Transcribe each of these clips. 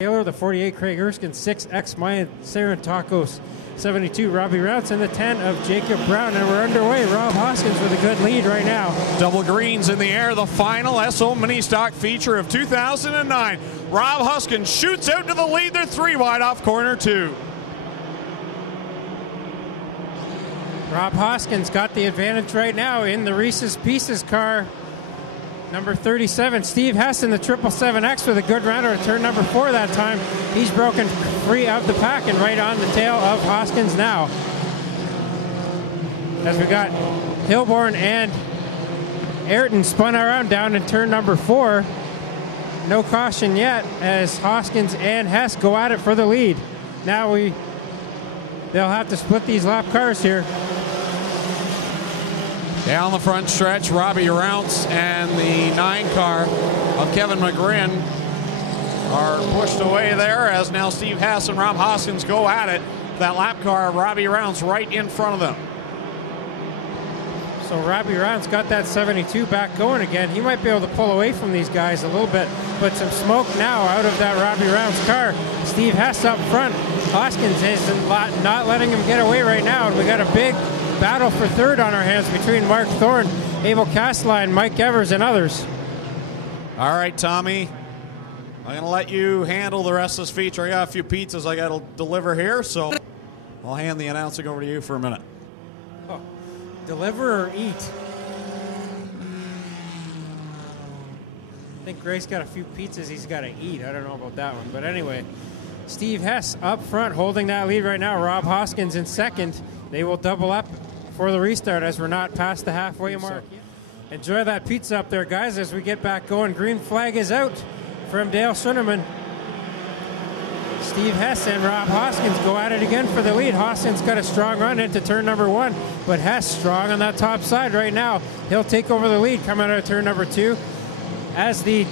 Taylor, the 48, Craig Erskine, 6X, Maya Sarantakos, 72, Robbie Rounce, and the 10 of Jacob Brown. And we're underway. Rob Hoskins with a good lead right now. Double greens in the air, the final SO Ministock feature of 2009. Rob Hoskins shoots out to the lead. They're 3 wide off corner 2. Rob Hoskins got the advantage right now in the Reese's Pieces car. Number 37, Steve Hess in the 777X with a good rounder at turn number 4 that time. He's broken free of the pack and right on the tail of Hoskins now. As we got Hilborn and Ayrton spun around down in turn number 4. No caution yet as Hoskins and Hess go at it for the lead. Now they'll have to split these lap cars here. Down the front stretch, Robbie Rounce and the 9 car of Kevin McGrin are pushed away there as now Steve Hess and Rob Hoskins go at it. That lap car of Robbie Rounce right in front of them. So Robbie Rounce got that 72 back going again. He might be able to pull away from these guys a little bit, but some smoke now out of that Robbie Rounce car. Steve Hess up front. Hoskins is not letting him get away right now, and we got a big battle for third on our hands between Mark Thorne, Abel Castelline, Mike Evers, and others. All right, Tommy. I'm going to let you handle the rest of this feature. I got a few pizzas I got to deliver here, so I'll hand the announcing over to you for a minute. Oh, deliver or eat? I think Gray's got a few pizzas he's got to eat. I don't know about that one. But anyway, Steve Hess up front holding that lead right now. Rob Hoskins in second. They will double up for the restart as we're not past the halfway mark. Enjoy that pizza up there, guys, as we get back going. Green flag is out from Dale Schunneman. Steve Hess and Rob Hoskins go at it again for the lead. Hoskins got a strong run into turn number 1, but Hess strong on that top side right now. He'll take over the lead coming out of turn number 2 as the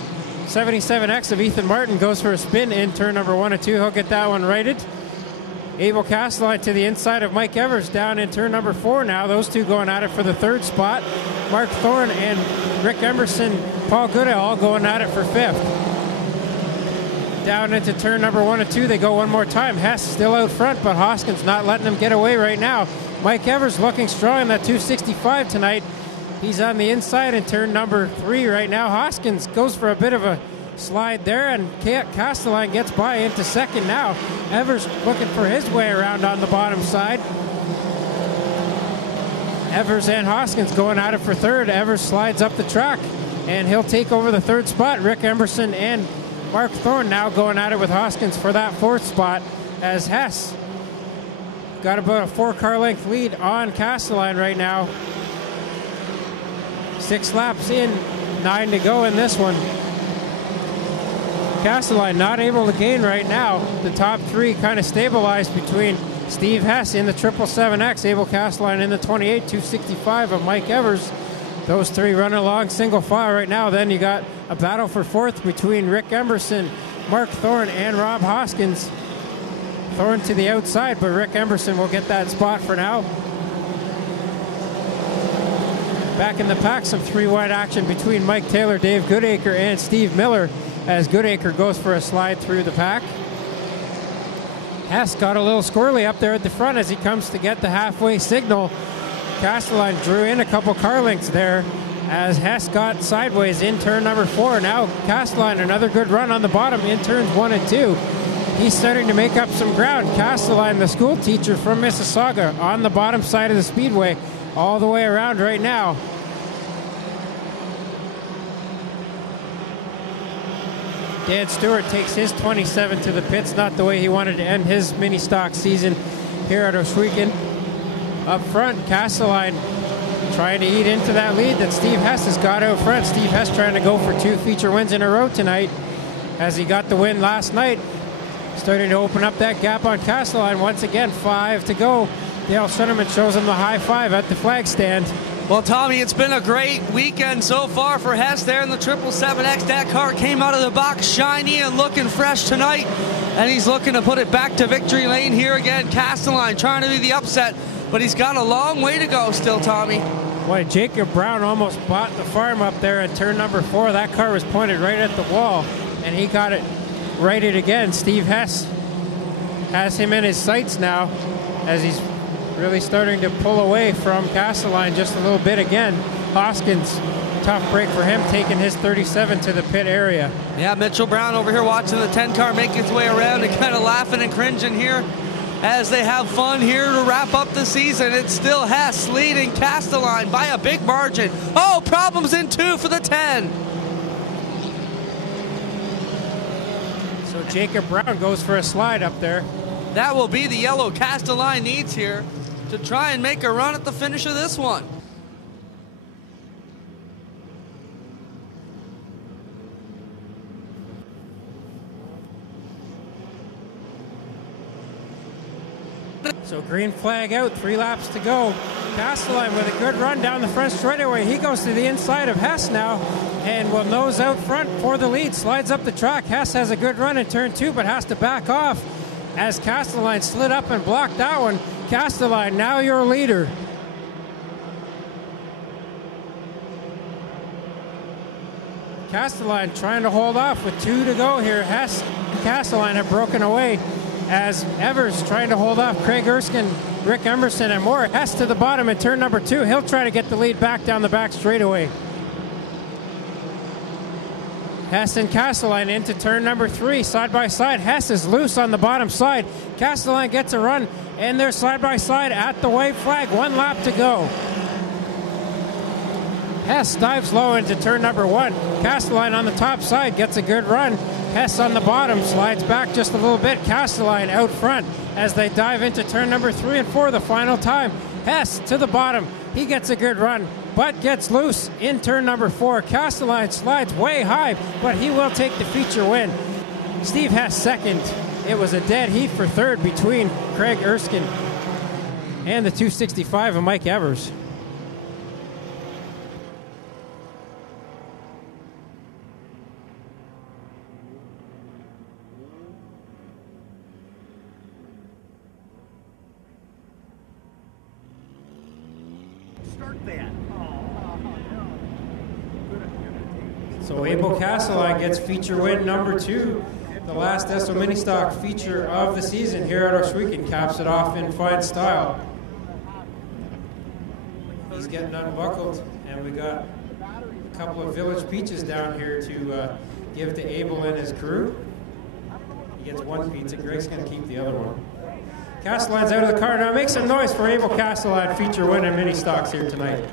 77X of Ethan Martin goes for a spin in turn number 1 and 2. He'll get that one righted. Abel Castelline to the inside of Mike Evers down in turn number 4 now. Those two going at it for the 3rd spot. Mark Thorne and Rick Emerson, Paul Goodell all going at it for 5th. Down into turn number 1 and 2 they go one more time. Hess still out front, but Hoskins not letting him get away right now. Mike Evers looking strong in that 265 tonight. He's on the inside in turn number 3 right now. Hoskins goes for a bit of a slide there, and Castelline gets by into second now. Evers looking for his way around on the bottom side. Evers and Hoskins going at it for 3rd. Evers slides up the track, and he'll take over the 3rd spot. Rick Emerson and Mark Thorne now going at it with Hoskins for that 4th spot, as Hess got about a 4-car length lead on Castelline right now. 6 laps in, 9 to go in this one. Castelline not able to gain right now. The top 3 kind of stabilized between Steve Hess in the 777X, Abel Castelline in the 28, 265 of Mike Evers. Those 3 running along single file right now. Then you got a battle for 4th between Rick Emerson, Mark Thorne, and Rob Hoskins. Thorne to the outside, but Rick Emerson will get that spot for now. Back in the pack, some 3 wide action between Mike Taylor, Dave Goodacre, and Steve Miller, as Goodacre goes for a slide through the pack. Hess got a little squirrely up there at the front as he comes to get the halfway signal. Castelline drew in a couple car lengths there as Hess got sideways in turn number 4. Now Castelline another good run on the bottom in turns 1 and 2. He's starting to make up some ground. Castelline, the school teacher from Mississauga, on the bottom side of the speedway all the way around right now. Dan Stewart takes his 27 to the pits, not the way he wanted to end his Ministock season here at Ohsweken. Up front, Castelline trying to eat into that lead that Steve Hess has got out front. Steve Hess trying to go for 2 feature wins in a row tonight as he got the win last night. Starting to open up that gap on Castelline once again. 5 to go. Dale Schunneman shows him the high 5 at the flag stand. Well, Tommy, it's been a great weekend so far for Hess there in the 777X. That car came out of the box shiny and looking fresh tonight, and he's looking to put it back to victory lane here again. Castelline trying to be the upset, but he's got a long way to go still, Tommy. Boy, Jacob Brown almost bought the farm up there at turn number 4. That car was pointed right at the wall, and he got it right it again. Steve Hess has him in his sights now as he's really starting to pull away from Castelline just a little bit again. Hoskins, tough break for him, taking his 37 to the pit area. Yeah, Mitchell Brown over here watching the 10 car make its way around and kind of laughing and cringing here as they have fun here to wrap up the season. It's still Hess leading Castelline by a big margin. Oh, problems in 2 for the 10. So Jacob Brown goes for a slide up there. That will be the yellow Castelline needs here to try and make a run at the finish of this one. So green flag out, 3 laps to go. Castelline with a good run down the front straightaway. He goes to the inside of Hess now and will nose out front for the lead. Slides up the track. Hess has a good run in turn 2 but has to back off as Castelline slid up and blocked that one. Castelline, now your leader. Castelline trying to hold off with 2 to go here. Hess and Castelline have broken away as Evers trying to hold off Craig Erskine, Rick Emerson, and more. Hess to the bottom in turn number 2. He'll try to get the lead back down the back straightaway. Hess and Castelline into turn number 3, side by side. Hess is loose on the bottom side. Castelline gets a run, and they're side by side at the white flag. 1 lap to go. Hess dives low into turn number 1. Castelline on the top side gets a good run. Hess on the bottom slides back just a little bit. Castelline out front as they dive into turn number 3 and 4 the final time. Hess to the bottom. He gets a good run, but gets loose in turn number 4. Castelline slides way high, but he will take the feature win. Steve Hess second. It was a dead heat for third between Craig Erskine and the 265 of Mike Evers. So Abel Castelline gets feature win number 2. The last Esso Ministock feature of the season here at Ohsweken, caps it off in fine style. He's getting unbuckled, and we got a couple of Village Peaches down here to give to Abel and his crew. He gets 1 pizza. Greg's going to keep the other one. Castelline's out of the car now. Make some noise for Abel Castelline, feature win in Ministocks here tonight.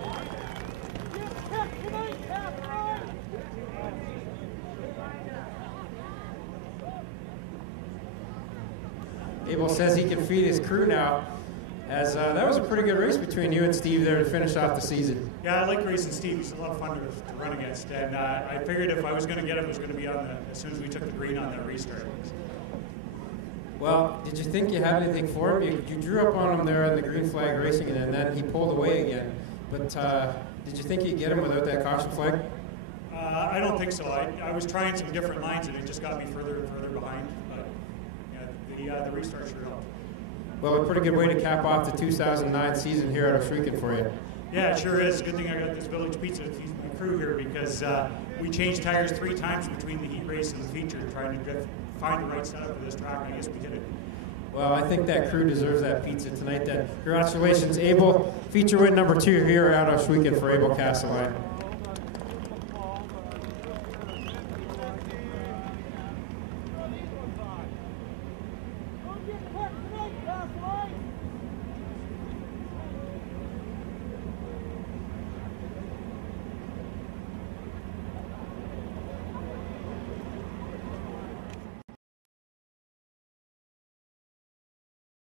Abel says he can feed his crew now, as that was a pretty good race between you and Steve there to finish off the season. Yeah, I like racing Steve. He's a lot of fun to run against, and I figured if I was going to get him, it was going to be on as soon as we took the green on that restart. Well, did you think you had anything for him? You drew up on him there on the green flag racing, and then he pulled away again. But did you think you'd get him without that caution flag? I don't think so. I was trying some different lines, and it just got me further and further behind. But yeah, the restart sure helped. Well, a pretty good way to cap off the 2009 season here at Ohsweken for you. Yeah, it sure is. Good thing I got this Village Pizza to feed my crew here, because we changed tires 3 times between the heat race and the feature, trying to find the right setup for this track, and I guess we hit it. Well, I think that crew deserves that pizza tonight then. Congratulations, Abel. Feature win number 2 here at Ohsweken for Abel Castelline.